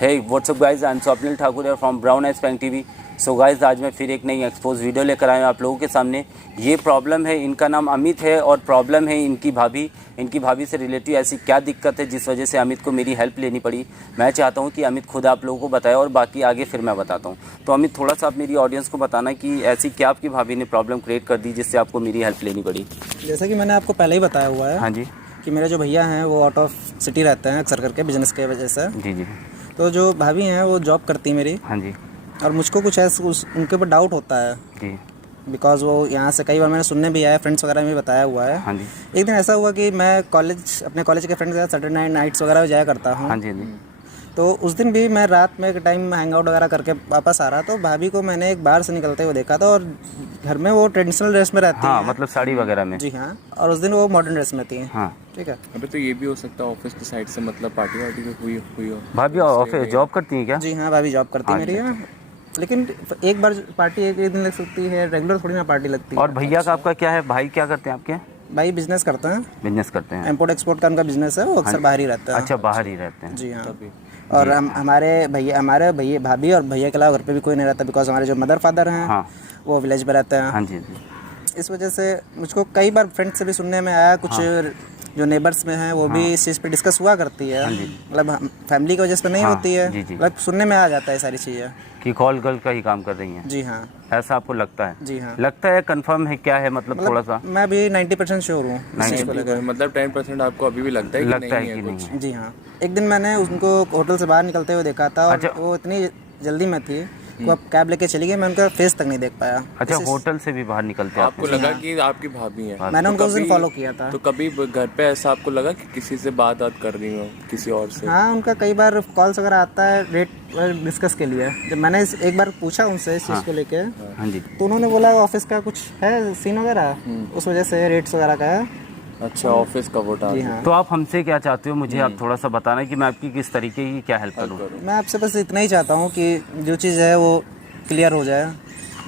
Hey what's up guys, I am Swapnil Thakur from brown eyes punk TV. So guys, आज मैं फिर एक नई एक्सपोज वीडियो लेकर आया हूँ आप लोगों के सामने। ये प्रॉब्लम है, इनका नाम अमित है और प्रॉब्लम है इनकी भाभी से रिलेटेड ऐसी क्या दिक्कत है जिस वजह से अमित को मेरी हेल्प लेनी पड़ी। मैं चाहता हूँ कि अमित खुद आप लोगों को बताए और बाकी आगे फिर मैं बताता हूँ। तो अमित, थोड़ा सा आप मेरी ऑडियंस को बताना कि ऐसी क्या आपकी भाभी ने प्रॉब्लम क्रिएट कर दी जिससे आपको मेरी हेल्प लेनी पड़ी। जैसा कि मैंने आपको पहले ही बताया हुआ है। हाँ जी। कि मेरे जो भैया हैं वो आउट ऑफ सिटी रहते हैं अक्सर करके बिजनेस के वजह से। जी जी। तो जो भाभी हैं वो जॉब करती है मेरी। हाँ जी। और मुझको कुछ ऐसा उनके ऊपर डाउट होता है जी। बिकॉज वो यहाँ से कई बार मैंने सुनने भी आया, फ्रेंड्स वगैरह में भी बताया हुआ है। हाँ जी। एक दिन ऐसा हुआ कि मैं अपने कॉलेज के फ्रेंड्स के साथ सैटरडे नाइट्स वगैरह जाया करता हूँ। हाँ जी। हाँ जी। तो उस दिन भी मैं रात में एक टाइम हैंग आउट वगैरह करके वापस आ रहा, तो भाभी को मैंने एक बार से निकलते हुए देखा था और घर में वो ट्रेडिशनल ड्रेस में रहती हाँ, हैं। मतलब साड़ी वगैरह में। जी हाँ, और उस दिन वो मॉडर्न ड्रेस में थी। हाँ। ठीक है। अबे तो ये भी हो सकता है ऑफिस की साइड से, मतलब पार्टी वार्टी भी हुई हो। भाभी ऑफिस जॉब करती हैं क्या? जी हाँ, भाभी जॉब करती है मेरी है। लेकिन एक बार पार्टी एक दिन लग सकती है, रेगुलर थोड़ी ना पार्टी लगती है। और भैया का आपका क्या है? भाई क्या करते हैं आपके? भाई बिजनेस करते हैं, बिजनेस करते हैं। इम्पोर्ट एक्सपोर्ट का उनका बिजनेस है, वो अक्सर बाहर ही रहता है। अच्छा, बाहर ही रहते हैं। जी हाँ। और हमारे भैया भाभी और भैया के अलावा घर पे भी कोई नहीं रहता बिकॉज हमारे जो मदर फादर हैं हाँ। वो विलेज में रहते हैं। हाँ जी जी। इस वजह से मुझको कई बार फ्रेंड्स से भी सुनने में आया, कुछ जो नेबर्स में हैं वो भी इस चीज़ पे डिस्कस हुआ करती है। मतलब फैमिली की वजह से नहीं होती है, मतलब सुनने में आ जाता है सारी चीज़ें कि कॉल गर्ल का ही काम कर रही हैं। जी हाँ। ऐसा आपको लगता है? जी हाँ। लगता है, कंफर्म है, क्या है मतलब थोड़ा सा? मैं भी 90% श्योर हूँ इस चीज़ को लेकर। मतलब 10% आपको अभी भी लगता है कि लगता है नहीं कि है नहीं कुछ? है। जी हाँ। एक दिन मैंने उनको होटल से बाहर निकलते हुए देखा था और वो इतनी जल्दी में थी वो अब कैब लेके चली गई, मैं उनका फेस तक नहीं देख पाया। अच्छा, होटल से भी बाहर निकलते हैं आपको लगा कि आपकी भाभी है? मैंने उनको उस दिन फॉलो किया था। तो कभी घर पे ऐसा आपको लगा कि किसी से बात कर रही हो किसी और से? हाँ, उनका कई बार कॉल्स वगैरह आता है रेट डिस्कस के लिए। जब मैंने एक बार पूछा उनसे इस चीज़ को लेके, हाँ जी, तो उन्होंने बोला ऑफिस का कुछ है सीन वगैरह, उस वजह से रेट्स वगैरह का है। अच्छा, ऑफिस का वोट। जी हाँ। तो आप हमसे क्या चाहते हो? मुझे आप थोड़ा सा बताना कि मैं आपकी किस तरीके की क्या हेल्प करूँ। मैं आपसे बस इतना ही चाहता हूँ कि जो चीज़ है वो क्लियर हो जाए।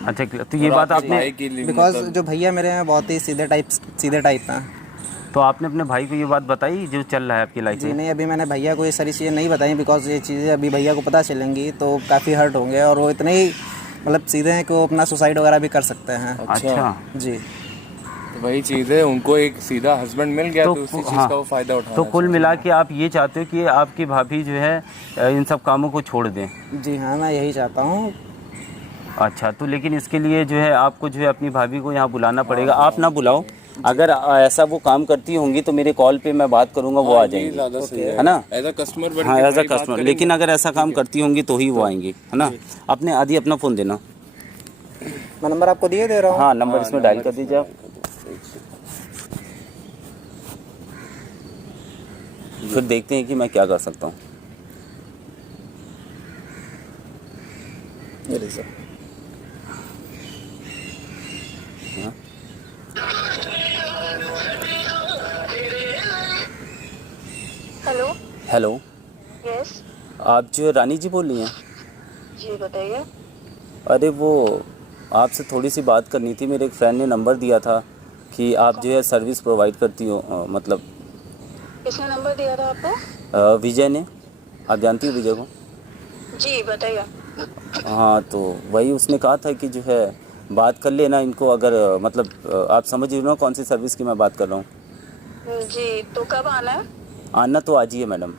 अच्छा, तो ये बात आपने, बिकॉज जो भैया मेरे हैं बहुत ही सीधे टाइप हैं। तो आपने अपने भाई को ये बात बताई जो चल रहा है आपकी लाइफ जी में? नहीं, अभी मैंने भैया को ये सारी चीज़ें नहीं बताई बिकॉज ये चीज़ें अभी भैया को पता चलेंगी तो काफ़ी हर्ट होंगे और वो इतने ही मतलब सीधे हैं कि वो अपना सुसाइड वगैरह भी कर सकते हैं। अच्छा जी, तो वही चीज़ है, उनको एक सीधा हस्बैंड मिल गया तो उसी चीज़ का वो फ़ायदा उठाना। तो कुल मिला के आप ये चाहते हो कि आपकी भाभी जो है इन सब कामों को छोड़ दें? जी हाँ, मैं यही चाहता हूँ। अच्छा, तो लेकिन इसके लिए जो है आपको जो है अपनी भाभी को यहाँ बुलाना पड़ेगा। आप ना बुलाओ, अगर ऐसा वो काम करती होंगी तो मेरे कॉल पे मैं बात करूँगा, वो आ जाएंगी, है ना? As a customer. हाँ, एज अ कस्टमर। लेकिन अगर ऐसा काम करती होंगी तो ही वो आएंगी, है ना? अपने आदि अपना फ़ोन देना। मैं नंबर आपको दे रहा हूँ। हाँ, नंबर इसमें डायल कर दीजिए आप। फिर देखते हैं कि मैं क्या कर सकता हूँ। ये लीजिए। हेलो। Hello, yes. आप जो रानी जी बोल रही हैं? जी बताइए। अरे वो आपसे थोड़ी सी बात करनी थी। मेरे एक फ्रेंड ने नंबर दिया था कि आप जो है सर्विस प्रोवाइड करती हो, मतलब। किसने नंबर दिया था आपको? विजय ने। आप जानती हो विजय को? जी बताइए। हाँ, तो वही उसने कहा था कि जो है बात कर लेना इनको, अगर मतलब आप समझ रहे हो ना कौन सी सर्विस की मैं बात कर रहा हूँ। जी, तो कब आना है? आना तो आज ही है मैडम।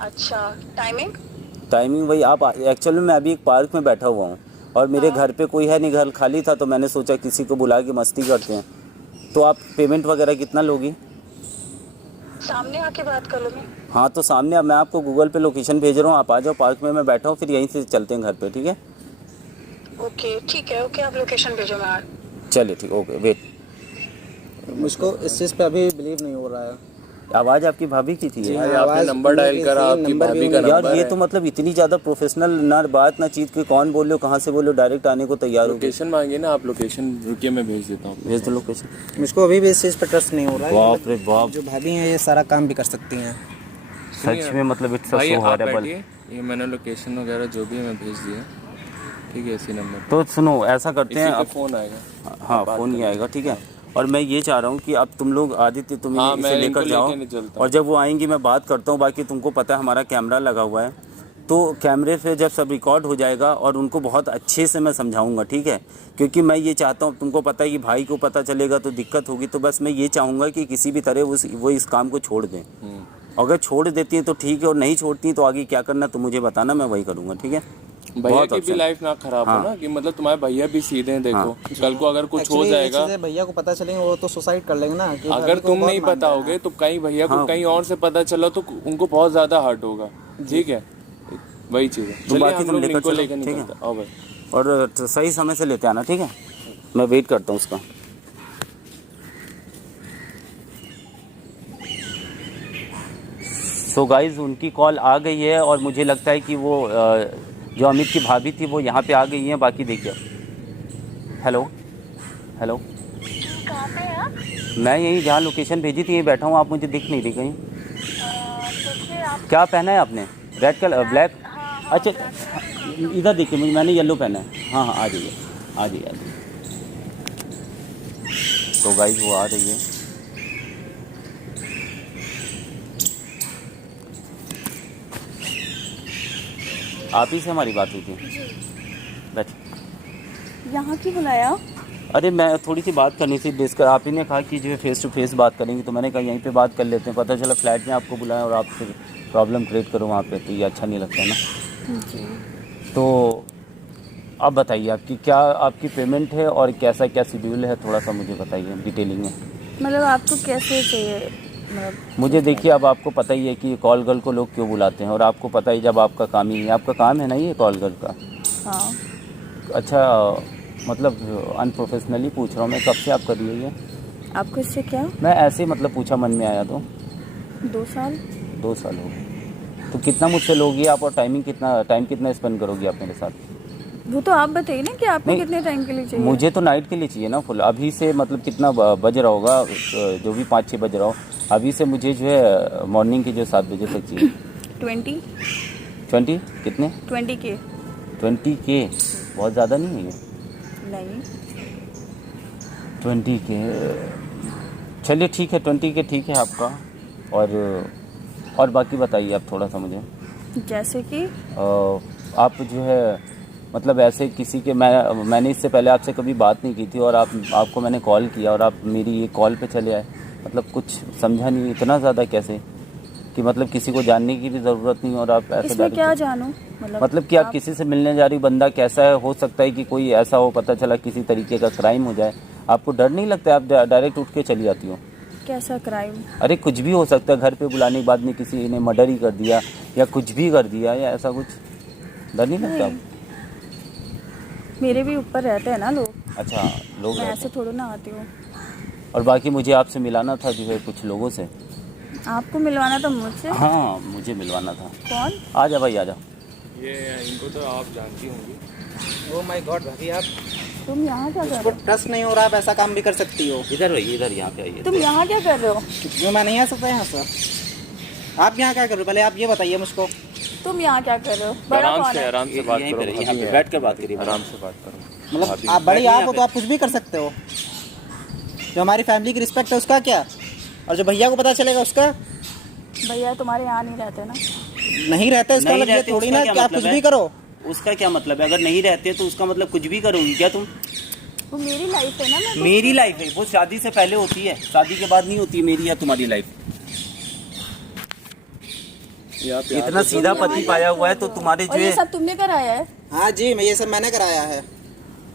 अच्छा, टाइमिंग? टाइमिंग वही, आप एक्चुअली मैं अभी एक पार्क में बैठा हुआ हूँ और मेरे घर पे कोई है नहीं, घर खाली था, तो मैंने सोचा किसी को बुला के मस्ती करते हैं। तो आप पेमेंट वगैरह कितना लोगी? सामने आके बात कर लूँगी। हाँ, तो सामने, अब मैं आपको गूगल पे लोकेशन भेज रहा हूँ, आप आ जाओ पार्क में, मैं बैठा हूँ, फिर यहीं से चलते हैं घर पे, ठीक है? ओके ठीक है, ओके आप लोकेशन भेजो, मैं आ। चलिए ठीक, ओके, वेट। मुझको इस चीज़ पे अभी बिलीव नहीं हो रहा है। आवाज़ आपकी भाभी की थी? आपने नंबर डायल करा, आपकी भाभी का यार नंबर ये है। तो मतलब इतनी ज़्यादा प्रोफेशनल ना बात ना चीज़ की, कौन बोल रहे हो, कहाँ से बोल रहे हो, डायरेक्ट आने को तैयार हो। लोकेशन मांगिए ना आप, लोकेशन रुकिए मैं भेज देता हूँ। भेज दो लोकेशन। मुझको अभी भी इस चीज़ पे ट्रस्ट नहीं हो रहा है। बाप रे बाप, जो भाभी हैं ये सारा काम भी कर सकती हैं। सच में मतलब इट्स भाई सो आप हॉरिबल। बैठिए, ये मैंने लोकेशन वगैरह जो भी है मैं भेज दिया, ठीक है, इसी नंबर तो सुनो, ऐसा करते हैं, अब फ़ोन आएगा। हाँ फ़ोन ही आएगा, ठीक है? और मैं ये चाह रहा हूँ कि अब तुम लोग आदित्य तुम इसे लेकर जाओ, और जब वो आएंगी मैं बात करता हूँ। बाकी तुमको पता है हमारा कैमरा लगा हुआ है, तो कैमरे पे जब सब रिकॉर्ड हो जाएगा और उनको बहुत अच्छे से मैं समझाऊंगा, ठीक है, क्योंकि मैं ये चाहता हूँ, तुमको पता है कि भाई को पता चलेगा तो दिक्कत होगी, तो बस मैं ये चाहूँगा कि किसी भी तरह वो इस काम को छोड़ दें। अगर छोड़ देती हैं तो ठीक है, और नहीं छोड़ती हैं तो आगे क्या करना तो मुझे बताना, मैं वही करूँगा, ठीक है। भैया की भी लाइफ ना खराब हो ना, कि मतलब तुम्हारे भैया भी सीधे हैं, देखो कल को अगर कुछ हो जाएगा, भैया को पता चलेंगे वो तो सुसाइड कर लेंगे ना। अगर तुम नहीं बताओगे तो कहीं भैया को कहीं और से पता चला तो उनको बहुत ज्यादा हर्ट होगा, ठीक है, वही चीज है। तो बाकी तुम लेकर चलो, ठीक है, आओ भाई, और सही समय से लेते आना, ठीक है, मैं वेट करता हूँ उसका। सो गाइज उनकी कॉल आ गई है और मुझे लगता है कि वो जो अमित की भाभी थी वो यहाँ पे आ गई हैं। बाकी देखिए, हेलो हेलो, कहाँ पे है आप? मैं यही जहाँ लोकेशन भेजी थी यहीं बैठा हूँ, आप मुझे दिख नहीं रही कहीं। देखिए आप। क्या पहना है आपने? Red colour, black? अच्छा इधर देखिए, मुझे मैंने येलो पहना है। हाँ हाँ, आ जाइए आ जाइए आ जाइए। तो गाइज वो आ रही है। आप ही से हमारी बात हुई थी। बैठ। यहाँ क्यों बुलाया? अरे मैं थोड़ी सी बात करनी थी डिस्कस, आप ही ने कहा कि जो है फेस टू फेस बात करेंगे, तो मैंने कहा यहीं पे बात कर लेते हैं। पता चला फ्लैट में आपको बुलाया और आप फिर प्रॉब्लम क्रिएट करो वहाँ पे, तो ये अच्छा नहीं लगता है ना। तो आप बताइए आपकी क्या आपकी पेमेंट है और कैसा क्या शेड्यूल है, थोड़ा सा मुझे बताइए डिटेलिंग में। मतलब आपको कैसे चाहिए? मतलब मुझे देखिए, अब आपको पता ही है कि कॉल गर्ल को लोग क्यों बुलाते हैं, और आपको पता ही जब आपका काम ही है, आपका काम है ना ये कॉल गर्ल का। हाँ। अच्छा, मतलब अनप्रोफेशनली पूछ रहा हूँ मैं, कब से आप कर रही है ये? आपको इससे क्या? मैं ऐसे मतलब पूछा, मन में आया तो। 2 साल। 2 साल हो गए, तो कितना मुझसे लोगी आप, और टाइम कितना स्पेंड करोगी आप मेरे साथ? वो तो आप बताइए ना कि आपको नहीं, कितने टाइम के लिए चाहिए? मुझे तो नाइट के लिए चाहिए ना फुल। अभी से मतलब कितना बज रहा होगा, जो भी 5-6 बज रहा हो, अभी से मुझे जो है मॉर्निंग के जो 7 बजे तक चाहिए। 20 कितने? 20 के। 20 के बहुत ज़्यादा नहीं है ये? नहीं। 20 के, चलिए ठीक है, 20 के ठीक है आपका। और बाकी बताइए आप थोड़ा सा मुझे। जैसे कि आप जो है मतलब ऐसे किसी के, मैंने इससे पहले आपसे कभी बात नहीं की थी, और आपको मैंने कॉल किया और आप मेरी ये कॉल पे चले आए, मतलब कुछ समझा नहीं, इतना ज़्यादा कैसे कि मतलब किसी को जानने की भी ज़रूरत नहीं, और आप ऐसे इसमें क्या जानूं? मतलब कि आप किसी से मिलने जा रही, बंदा कैसा है, हो सकता है कि कोई ऐसा हो, पता चला किसी तरीके का क्राइम हो जाए, आपको डर नहीं लगता? आप डायरेक्ट उठ के चली जाती हो। कैसा क्राइम? अरे कुछ भी हो सकता है, घर पे बुलाने के बाद में किसी ने मर्डर ही कर दिया या कुछ भी कर दिया, या ऐसा कुछ, डर नहीं लगता? नहीं। मेरे भी ऊपर रहते हैं ना लोग। अच्छा, लोग मैं रहते ऐसे थोड़ी ना आती हूँ। हैं। और बाकी मुझे आपसे मिलाना था जो है कुछ लोगों से। आपको मिलवाना था मुझसे? हाँ, मुझे मिलवाना था। कौन? आ जा भाई, आ जा। ये इनको तो आप जानती होंगी। ओह माय गॉड भाभी, आप तुम यहाँ क्या कर उसको रहे हो? ट्रस्ट नहीं हो रहा, आप ऐसा काम भी कर सकती हो। इधर रहिए, इधर यहाँ पे आइए। तुम यहाँ क्या कर रहे हो? क्यों मैं नहीं आ सकता यहाँ सर? आप यहाँ क्या कर रहे हो, पहले आप ये बताइए मुझको। तुम यहाँ क्या कर रहे हो? बड़ा आराम कौन से है? आराम से बात यहीं करो, पे यहाँ पे बैठ कर बात करिए, आराम से बात करो। मतलब आप बड़ी आप हो तो आप कुछ भी कर सकते हो। जो हमारी फैमिली की रिस्पेक्ट है उसका क्या, और जो भैया को पता चलेगा उसका। भैया तुम्हारे यहाँ नहीं रहते ना? नहीं रहता इसका नहीं मतलब ये रहते, थोड़ी उसका ना क्या कि आप मतलब कुछ है? भी करो। उसका क्या मतलब है? अगर नहीं रहते तो उसका मतलब कुछ भी करोगी क्या तुम? वो मेरी लाइफ है ना। मैं मेरी लाइफ है, वो शादी से पहले होती है, शादी के बाद नहीं होती मेरी या तुम्हारी लाइफ। इतना सीधा पति पाया हुआ है तो तुम्हारे जो और ये है, सब तुमने कराया है? हाँ जी, मैं ये सब मैंने कराया है,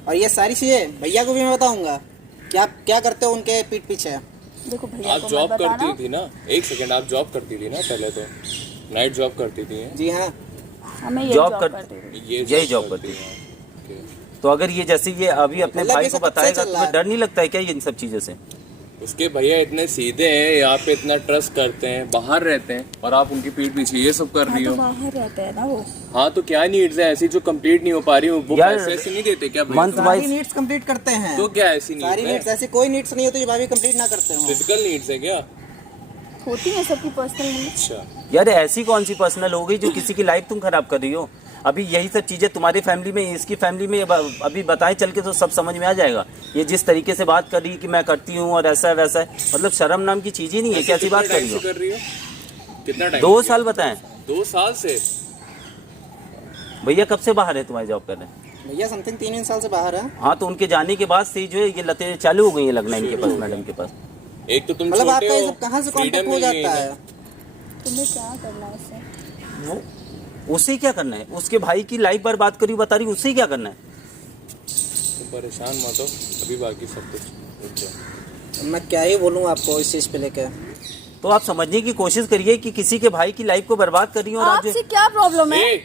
और ये सारी चीज़ें भैया को भी मैं बताऊंगा कि आप क्या करते हो उनके पीठ पीछे। देखो भैया आप को जॉब मत बताना। करती थी ना, एक सेकंड, आप जॉब करती थी ना पहले, तो नाइट जॉब करती थी। जी हाँ, हमें यही जॉब जॉब कर- करते थे। यही जॉब करती है। तो अगर ये जैसे ये अभी अपने मतलब भाई ये को सब कब से बताएगा चल तो रहा है? डर नहीं लगता है क्या इन सब चीजों से? उसके भैया इतने सीधे हैं, यहाँ पे इतना ट्रस्ट करते हैं, बाहर रहते हैं, और आप उनकी पीठ पीछे ये सब कर हाँ, रही तो हो। बाहर रहते हैं ना वो। हाँ, तो क्या नीड्स है ऐसी जो कंप्लीट नहीं हो पा रही हो? वो यार, पैसे ऐसे नहीं देते क्या भैया? मंथ सारी वाइज नीड्स कंप्लीट करते हैं। तो क्या ऐसी सारी नीड्स नीड्स, है? ऐसी कोई नीड्स नहीं होती जो भाभी कंप्लीट ना करते हो। फिजिकल नीड्स है क्या? होती है सबकी पर्सनल नीड्स। अच्छा, यार ऐसी कौन सी पर्सनल हो गई जो किसी की लाइफ तुम खराब कर रही हो? अभी यही सब चीजें तुम्हारी फैमिली में, इसकी फैमिली में अभी बताएं चल के तो सब समझ में आ जाएगा। ये जिस तरीके से बात कर रही है कि मैं करती हूँ और ऐसा है वैसा है, मतलब शर्म नाम की चीज ही नहीं है। कैसी बात कर रही हो? कर रही हो? कितना टाइम? 2 साल बताएं। 2 साल से? भैया कब से बाहर है, तुम्हारी जॉब कर रहे हैं? भैया समथिंग 3 साल से बाहर है। हाँ, तो उनके जाने के बाद से जो है ये लतें चालू हो गई है लगना इनके पास, मैडम के पास। एक तो तुम मतलब छोटे आपका ये हो, सब कहाँ से freedom कांटेक्ट हो नहीं है जाता इधर। है? तुम्हें क्या करना है उससे? वो उसे क्या करना है? उसके भाई की लाइफ बर्बाद करी बता रही, उससे क्या करना है? तुम परेशान मत हो, अभी बाकी सब कुछ रुक जाओ। मैं क्या ही बोलूँ आपको इस चीज़ पे लेके। तो आप समझने की कोशिश करिए कि किसी के भाई की लाइफ को बर्बाद कर रही हो, और आप आपसे क्या प्रॉब्लम है? ए,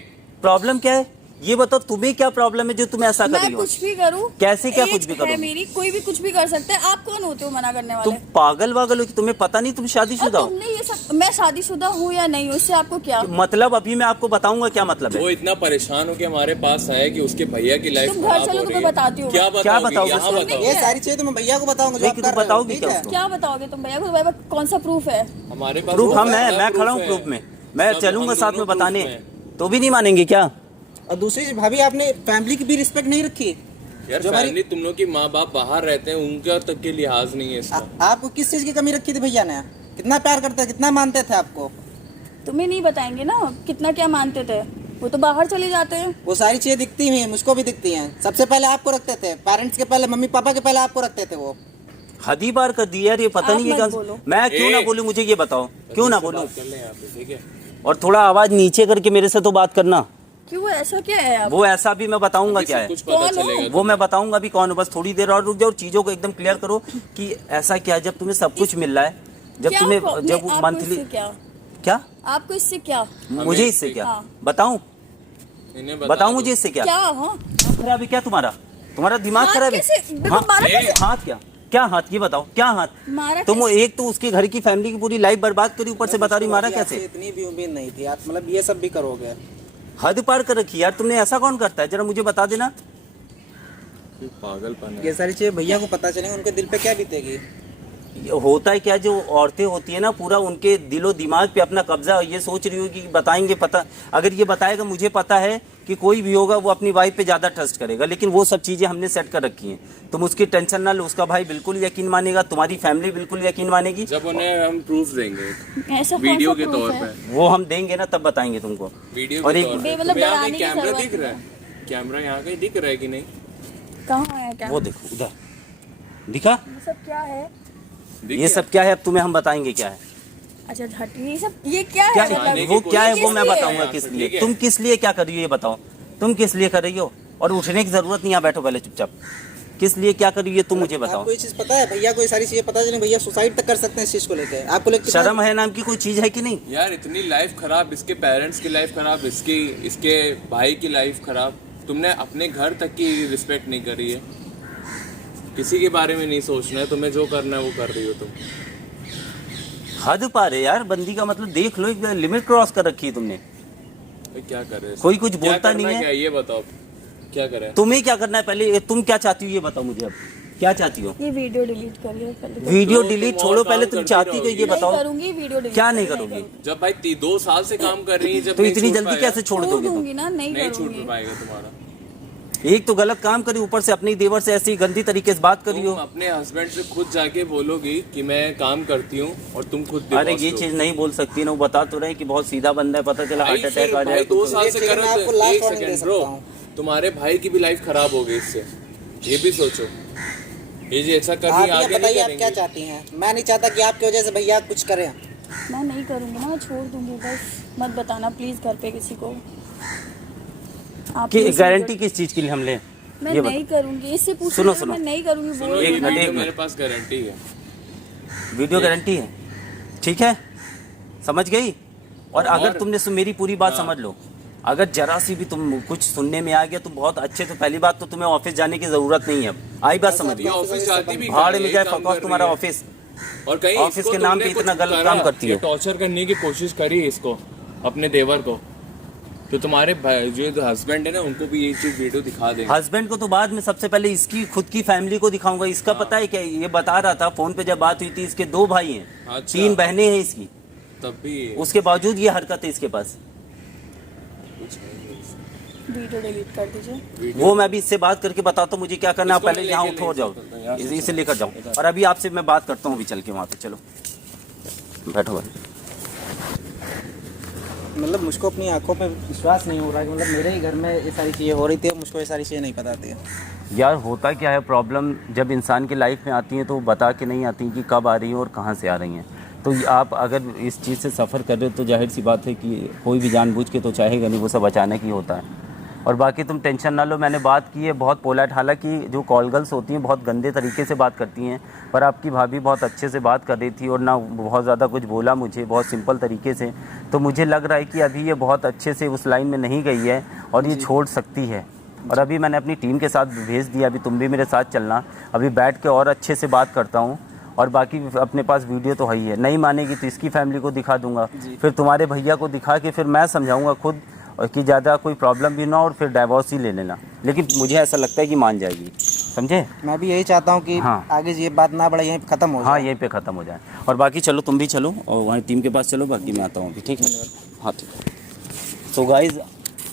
प्रॉब्लम क्या है ये बताओ, तुम्हें क्या प्रॉब्लम है जो तुम ऐसा कर मैं रही हो? कुछ भी करूं? कैसे क्या एज कुछ भी है करोगी? मेरी, कोई भी कुछ भी कर सकता है। आप कौन होते हो मना करने तुम वाले? पागल वागल हो कि तुम्हें पता नहीं तुम और शादीशुदा हो? तुमने ये सब, मैं शादीशुदा हूँ या नहीं हूँ, इससे आपको क्या? मतलब अभी मैं आपको बताऊंगा क्या मतलब है। वो इतना परेशान हो के हमारे पास आया कि उसके भैया की लाइफ तुम घर खराब चलो, हो तुम्हें रही है। बताती हूँ क्या मैं। क्या बताओगी? बताओगे? यहाँ सुनने बताओ। ये सारी चीजें तो मैं भैया को बताऊंगा जो नहीं, आप कि कर तुम रहे हो, बताओगी ठीक क्या है? उसको? क्या बताओगे तुम भैया को? तुम्हारे पास कौन सा प्रूफ है? हमारे पास प्रूफ बहुत हम है, सारा मैं खड़ा हूँ proof प्रूफ है। में, मैं सब चलूंगा हम साथ दोनों में बताने, proof में। तो भी नहीं मानेंगे क्या? और दूसरी चीज भाभी, आपने फैमिली की भी रिस्पेक्ट नहीं रखी। यार जो हमारी- फैमिली, तुम लोग की माँ बाप बाहर रहते हैं, उनका तक के लिहाज नहीं है इसका। आपको किस चीज की कमी रखी थी भैया ने? कितना प्यार करते थे, कितना मानते थे आपको? तुम्हें नहीं बताएंगे ना कितना क्या मानते थे, वो तो बाहर चले जाते हैं। वो सारी चीजें दिखती हुई हैं, मुझको भी दिखती हैं। सबसे पहले आपको रखते थे, पेरेंट्स के पहले, मम्मी पापा के पहले आपको रखते थे वो। हद ही बार कर दी यार, ये पता आप नहीं है मत क्या। बोलो। मैं क्यों ना ए! बोलूं, मुझे ये बताओ क्यों ना बोलूं? बात कर ले यहाँ पे, ठीक है? और थोड़ा आवाज नीचे करके मेरे से तो बात करना। क्यों, ऐसा क्या है आप? वो ऐसा भी मैं बताऊंगा क्या सब है, कुछ पता कौन हो? चलेगा। वो मैं बताऊंगा भी कौन हो। बस थोड़ी देर और रुक जाओ, चीजों को एकदम क्लियर करो कि ऐसा क्या है जब तुम्हें सब कुछ मिल रहा है, जब क्या तुम्हें प्रॉब्लम- जब नहीं, आपको मंथली इससे क्या? क्या आपको इससे क्या? मुझे इससे क्या हाँ। बताऊं? इन्हें बता बताऊं दो। मुझे इससे क्या? क्या हाँ? खराब है क्या तुम्हारा? तुम्हारा दिमाग हाथ खराब कैसे? है? देखो, मारा कैसे? हाथ क्या क्या हाथ, ये बताओ क्या हाथ? मारा तुम कैसे? एक तो उसके घर की फैमिली की पूरी लाइफ बर्बाद करी, ऊपर से बता रही मारा आपसे कैसे? इतनी भी उम्मीद नहीं थी, आप मतलब ये सब भी करोगे। हद पार कर रखी यार तुमने, ऐसा कौन करता है जरा मुझे बता देना। पागलपन है। ये सारी चीजें भैया को पता चलेंगे, उनके दिल पे क्या बीतेगी? ये होता है क्या, जो औरतें होती है ना, पूरा उनके दिलो दिमाग पे अपना कब्जा, ये सोच रही होगी कि बताएंगे, पता अगर ये बताएगा, मुझे पता है कि कोई भी होगा वो अपनी वाइफ पे ज्यादा ट्रस्ट करेगा, लेकिन वो सब चीजें हमने सेट कर रखी हैं। तुम उसकी टेंशन ना लो, उसका भाई बिल्कुल यकीन मानेगा, तुम्हारी फैमिली बिल्कुल यकीन मानेगी। जब उन्हें हम प्रूफ देंगे ऐसा कौन वीडियो सा के proof तौर है? पे, वो हम देंगे ना तब बताएंगे तुमको। वीडियो और के एक तौर पे। मतलब तुम्हें यहाँ डराने कहीं की कैमरा जरूरत दिख रहा है? कैमरा यहाँ कहीं दिख रहा है कि नहीं? कहाँ है क्या? वो देखो उधर दिखा, ये सब क्या है? दिख ये सब क्या है अब तुम्हें हम बताएंगे क्या है। अच्छा हटिए, ये सब ये क्या है? क्या मतलब वो क्या है, ये वो मैं किस लिए? बताऊंगा किस लिए। ठीक है। तुम किस लिए क्या कर रही हो ये बताओ, तुम किस लिए कर रही हो? और उठने की जरूरत नहीं, यहाँ बैठो पहले चुपचाप। किस लिए क्या कर रही है तुम मुझे बताओ। आपको ये चीज पता है? भैया को ये सारी चीजें पता चले, भैया सुसाइड तक कर सकते हैं इस चीज को लेके। आपको लेके शर्म है नाम की कोई चीज है कि नहीं? यार इतनी लाइफ खराब, इसके पेरेंट्स की लाइफ खराब, इसके भाई की लाइफ खराब, तुमने अपने घर तक की रिस्पेक्ट नहीं करी है। किसी के बारे में नहीं सोचना है, तुम्हें जो करना है वो कर रही हो तुम। हद पार है यार बंदी का, मतलब देख लो, एक लिमिट क्रॉस कर रखी है तुमने। भाई क्या कर रहे हो? कोई कुछ क्या बोलता करना नहीं है। क्या ये बताओ, क्या करें? तुम्हें क्या करना है पहले, तुम क्या चाहती हो ये बताओ मुझे, अब क्या चाहती हो? ये वीडियो डिलीट करिए पहले तो। वीडियो तुम डिलीट और छोड़ो, काम पहले तुम करती चाहती हो रहोगी। ये नहीं बताओ। करूंगी वीडियो डिलीट। क्या नहीं करोगी? जब भाई 2 साल से काम कर रही है, जब तो नहीं इतनी छूट जल्दी पाएगा, कैसे छोड़ छोड़ दोगे तुम? दूंगी ना, नहीं नहीं छूट करूंगी। पाएगा तुम्हारा। एक तो गलत काम करी, ऊपर से अपनी देवर से ऐसी गंदी तरीके से बात करी तुम हो। अपने हस्बैंड से खुद जाके बोलोगी कि मैं काम करती हूँ और तुम खुद अरे divorce ये लो। चीज नहीं बोल सकती ना, वो बता तो रहे कि बहुत सीधा बंदा है, पता चला भाई हार्ट अटैक फिर आ भाई जाए 2 तो। साल से एक कर सेकंड, रहे आपको थे। last एक warning दे सेकंड सकता ब्रो, हूँ। तुम्हारे भाई की भी लाइफ खराब हो गई इससे, ये भी सोचो। ये जो ऐसा आप कभी ये आगे नहीं बताइए आप क्या करेंगे। चाहती हैं? मैं नहीं चाहता कि आपकी वजह से भैया कुछ करें। मैं नहीं करूंगी ना, छोड़ दूंगी बस। मत बताना प्लीज घर पे किसी को। आप कि प्लीज गारंटी किस चीज के लिए हम ले? मैं ये नहीं करूंगी, इससे पूछो सुनो, ना, सुनो। मैं नहीं करूंगी सुनो, बोल ये दो ना। वीडियो एक मेरे मिनट। पास गारंटी है। वीडियो गारंटी है, ठीक है, समझ गई। और अगर तुमने मेरी पूरी बात समझ लो, अगर जरा सी भी तुम कुछ सुनने में आ गया तो बहुत अच्छे। तो पहली बात तो तुम्हें ऑफिस जाने की जरूरत नहीं है, अब आई बात समझ ये गई। ऑफिस जाती भी भाड़ कहाँ में है? जाए काम फकौस कर तुम्हारा रही है। ऑफिस, और कहीं ऑफिस इसको के नाम तुमने पे इतना कुछ गलत करा, काम करती ये हो। टॉर्चर करने की कोशिश करी इसको, अपने देवर को, तो तुम्हारे जो हस्बैंड है ना, उनको भी ये चीज वीडियो दिखा देंगे। हस्बैंड को तो बाद में, सबसे पहले इसकी खुद की फैमिली को दिखाऊंगा। इसका पता है क्या, ये बता रहा था फोन पे जब बात हुई थी, इसके 2 भाई हैं, अच्छा। 3 बहनें हैं इसकी, तब भी उसके बावजूद ये हरकत है इसके पास। वीडियो डिलीट कर दीजिए। वो मैं अभी इससे बात करके बताता हूँ मुझे क्या करना है। इसको पहले मैं यहाँ लेके उठो और नहीं जाओ, सकता, यहाँ से इसे लेकर जाओ। और अभी आपसे मैं बात करता हूँ अभी चल के वहाँ पे, चलो बैठो भाई। मतलब मुझको अपनी आंखों पे विश्वास नहीं हो रहा कि मतलब मेरे ही घर में ये सारी चीज़ें हो रही थी और मुझको ये सारी चीज़ें नहीं पता थी। यार होता क्या है, प्रॉब्लम जब इंसान की लाइफ में आती है तो वो बता के नहीं आती कि कब आ रही हैं और कहाँ से आ रही हैं। तो आप अगर इस चीज़ से सफ़र कर रहे हो तो जाहिर सी बात है कि कोई भी जानबूझ के तो चाहेगा नहीं, वो सब अचानक ही होता है। और बाकी तुम टेंशन ना लो, मैंने बात की है बहुत पोलाइट, हालांकि जो कॉल गर्ल्स होती हैं बहुत गंदे तरीके से बात करती हैं, पर आपकी भाभी बहुत अच्छे से बात कर रही थी और ना बहुत ज़्यादा कुछ बोला मुझे, बहुत सिंपल तरीके से। तो मुझे लग रहा है कि अभी ये बहुत अच्छे से उस लाइन में नहीं गई है और ये छोड़ सकती है। और अभी मैंने अपनी टीम के साथ भेज दिया, अभी तुम भी मेरे साथ चलना, अभी बैठ के और अच्छे से बात करता हूँ। और बाकी अपने पास वीडियो तो है ही है, नहीं मानेगी तो इसकी फैमिली को दिखा दूंगा, फिर तुम्हारे भैया को दिखा के फिर मैं समझाऊंगा खुद, और कि ज़्यादा कोई प्रॉब्लम भी ना और फिर डाइवोर्स ही ले लेना। लेकिन मुझे ऐसा लगता है कि मान जाएगी, समझे? मैं भी यही चाहता हूँ कि हाँ। आगे ये बात ना बढ़े, यहीं पे ख़त्म हो जाए। हाँ, यहीं पे ख़त्म हो जाए। और बाकी चलो, तुम भी चलो और वहाँ टीम के पास चलो, बाकी मैं आता हूँ अभी, ठीक है? हाँ ठीक है। सो गाइज़,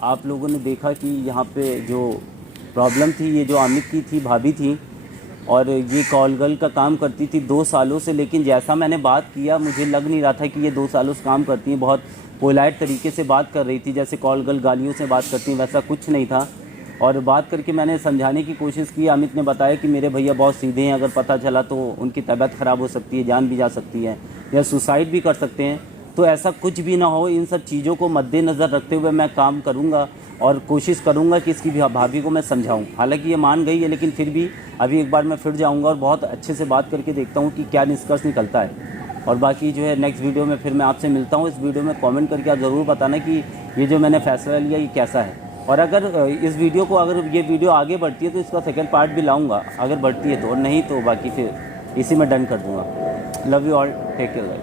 आप लोगों ने देखा कि यहाँ पे जो प्रॉब्लम थी, ये जो अमित की थी, भाभी थी, और ये कॉल गर्ल का काम करती थी 2 सालों से। लेकिन जैसा मैंने बात किया, मुझे लग नहीं रहा था कि ये 2 सालों से काम करती हैं। बहुत पोलाइट तरीके से बात कर रही थी, जैसे कॉल गर्ल गालियों से बात करती हैं, वैसा कुछ नहीं था। और बात करके मैंने समझाने की कोशिश की। अमित ने बताया कि मेरे भैया बहुत सीधे हैं, अगर पता चला तो उनकी तबीयत ख़राब हो सकती है, जान भी जा सकती है, या सुसाइड भी कर सकते हैं। तो ऐसा कुछ भी ना हो, इन सब चीज़ों को मद्देनज़र रखते हुए मैं काम करूँगा और कोशिश करूँगा कि इसकी भाभी को मैं समझाऊँ। हालांकि ये मान गई है, लेकिन फिर भी अभी एक बार मैं फिर जाऊँगा और बहुत अच्छे से बात करके देखता हूँ कि क्या निष्कर्ष निकलता है। और बाकी जो है नेक्स्ट वीडियो में फिर मैं आपसे मिलता हूँ। इस वीडियो में कमेंट करके आप ज़रूर बताना कि ये जो मैंने फैसला लिया ये कैसा है। और अगर इस वीडियो को, अगर ये वीडियो आगे बढ़ती है तो इसका सेकंड पार्ट भी लाऊंगा, अगर बढ़ती है तो, और नहीं तो बाकी फिर इसी में डन कर दूँगा। Love you all, take care guys.